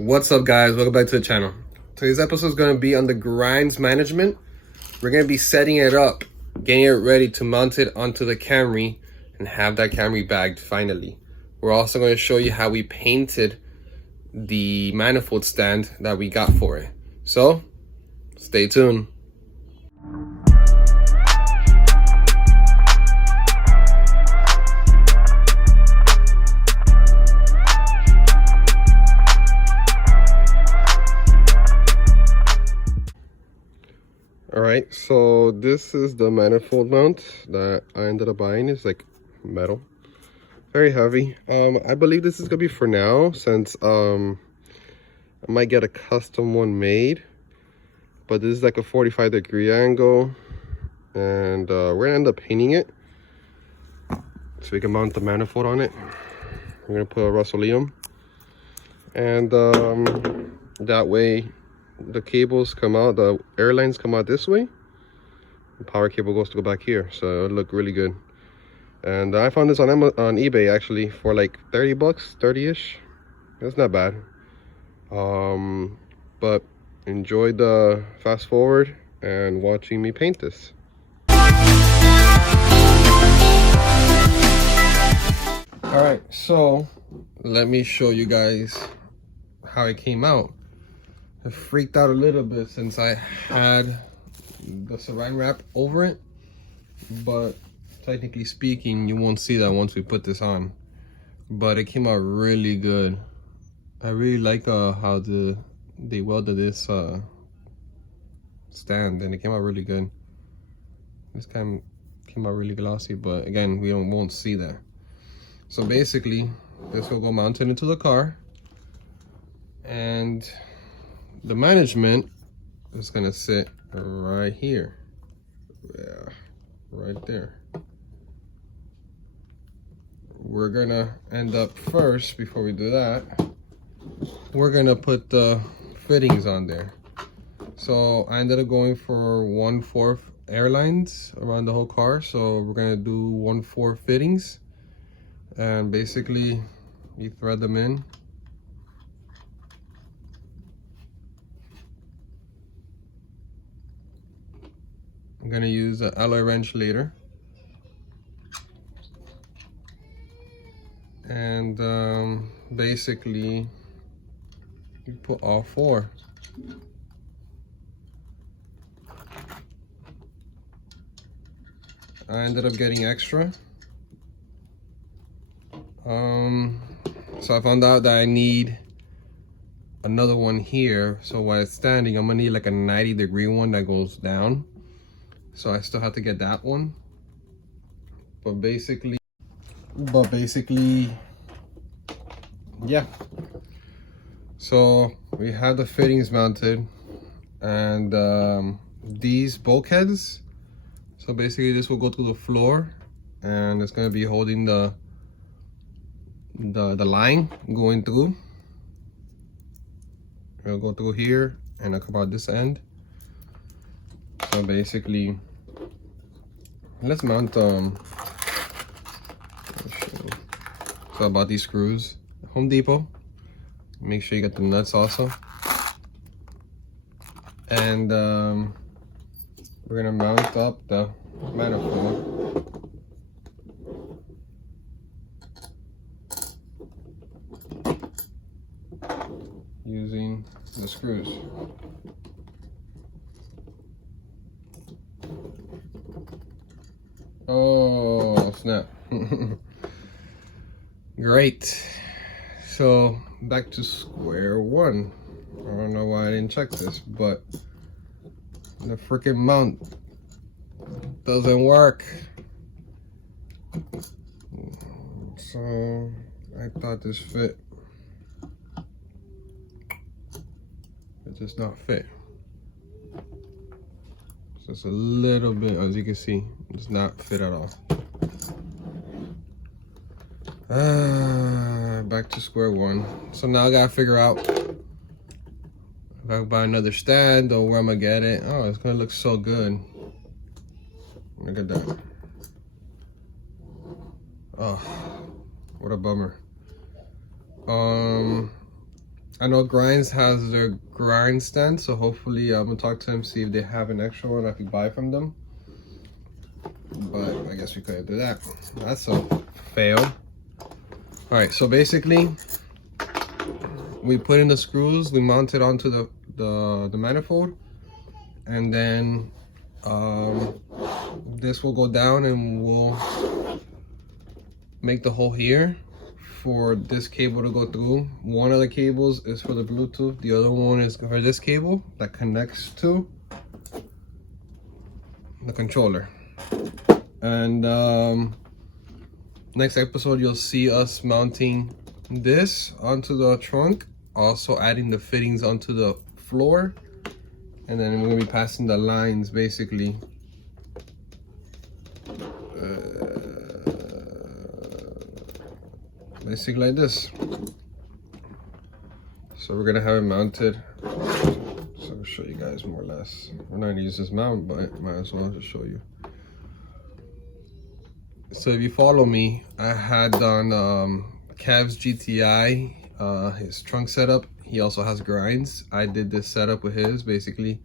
What's up, guys? Welcome back to the channel. Today's episode is going to be on the grinds management. We're going to be setting it up, getting it ready to mount it onto the Camry and have that Camry bagged finally. We're also going to show you how we painted the manifold stand that we got for it. So stay tuned. All right, so this is the manifold mount that I ended up buying. It's like metal, very heavy. I believe this is gonna be for now, since I might get a custom one made, but this is like a 45-degree angle, and we're gonna end up painting it so we can mount the manifold on it. We're gonna put a Rust-Oleum, and that way the cables come out, the air lines come out this way, the power cable goes to go back here, so it'll look really good. And I found this on eBay actually for like 30 bucks, 30-ish. That's not bad. But enjoy the fast forward and watching me paint this. All right, so let me show you guys how it came out. I freaked out a little bit since I had the saran wrap over it, but technically speaking, you won't see that once we put this on. But it came out really good. I really like how they welded this stand, and it came out really good. This came out really glossy, but again, we won't see that. So basically, this will go mounted into the car, and the management is gonna sit right here. Yeah, right there. We're gonna end up first, before we do that, we're gonna put the fittings on there. So I ended up going for 1/4 airlines around the whole car. So we're gonna do 1/4 fittings, and basically you thread them in. I'm gonna use an alloy wrench later, and basically you put all 4. I ended up getting extra. So I found out that I need another one here. So while it's standing, I'm gonna need like a 90-degree one that goes down. So I still have to get that one. But basically, yeah. So we have the fittings mounted, and these bulkheads. So basically this will go through the floor, and it's gonna be holding the line going through. It'll go through here and it'll come out this end. So basically, let's mount so I bought these screws at Home Depot. Make sure you get the nuts also. And we're gonna mount up the manifold using the screws. Oh snap. Great. So back to square one. I don't know why I didn't check this, but the freaking mount doesn't work. So I thought this fit. It does not fit. Just a little bit, as you can see, it does not fit at all. Back to square one. So now I gotta figure out if I buy another stand or where I'm gonna get it. Oh, it's gonna look so good. Look at that. Oh, what a bummer. I know Grinds has their grind stand, so hopefully I'm gonna talk to them, see if they have an extra one I could buy from them. But I guess we couldn't do that. That's a fail. All right, so basically we put in the screws, we mount it onto the manifold, and then this will go down and we'll make the hole here for this cable to go through. One of the cables is for the Bluetooth, the other one is for this cable that connects to the controller. And next episode you'll see us mounting this onto the trunk, also adding the fittings onto the floor, and then we're gonna be passing the lines basically basically like this. So we're gonna have it mounted. So I'll show you guys more or less. We're not gonna use this mount, but might as well just show you. So if you follow me, I had done Cav's GTI, his trunk setup. He also has grinds. I did this setup with his. Basically,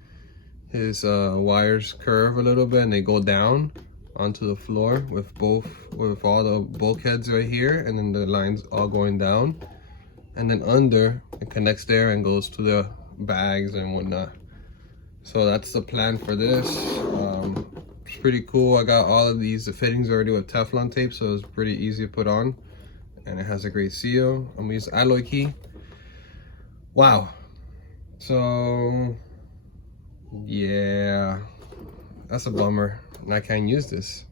his wires curve a little bit and they go down onto the floor with all the bulkheads right here, and then the lines all going down, and then under it connects there and goes to the bags and whatnot. So that's the plan for this. It's pretty cool. I got all of these fittings already with Teflon tape, so it's pretty easy to put on, and it has a great seal. I'm gonna use alloy key. Wow. So yeah, that's a bummer, and I can't use this.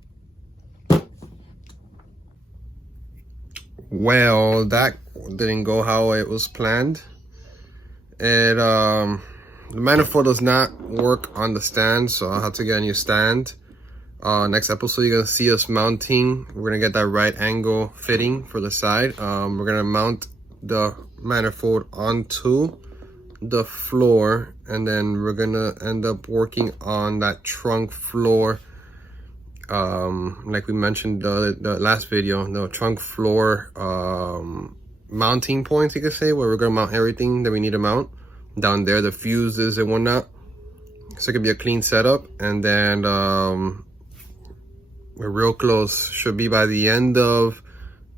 Well, that didn't go how it was planned. It the manifold does not work on the stand, so I'll have to get a new stand. Next episode you're gonna see us mounting. We're gonna get that right angle fitting for the side. We're gonna mount the manifold onto the floor, and then we're gonna end up working on that trunk floor, like we mentioned the last video, the trunk floor mounting points, you could say, where we're gonna mount everything that we need to mount down there, the fuses and whatnot, so it could be a clean setup. And then we're real close, should be by the end of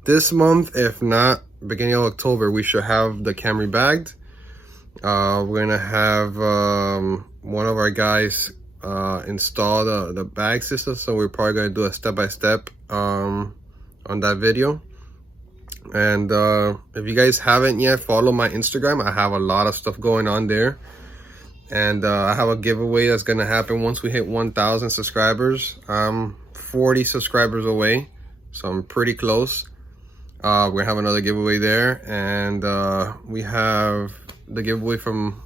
this month, if not beginning of October, we should have the Camry bagged. We're gonna have one of our guys install the bag system, so we're probably gonna do a step-by-step on that video. And if you guys haven't yet, follow my Instagram. I have a lot of stuff going on there, and I have a giveaway that's gonna happen once we hit 1,000 subscribers. I'm 40 subscribers away, so I'm pretty close. We're gonna have another giveaway there, and we have the giveaway from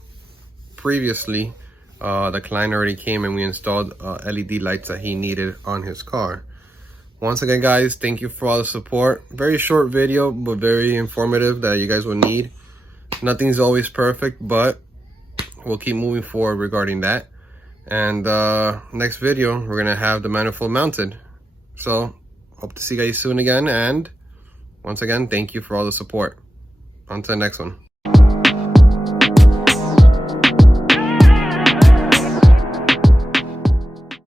previously. The client already came and we installed LED lights that he needed on his car. Once again, guys, thank you for all the support. Very short video, but very informative that you guys will need. Nothing's always perfect, but we'll keep moving forward regarding that. And next video, we're gonna have the manifold mounted. So hope to see you guys soon again. And once again, thank you for all the support. On to the next one.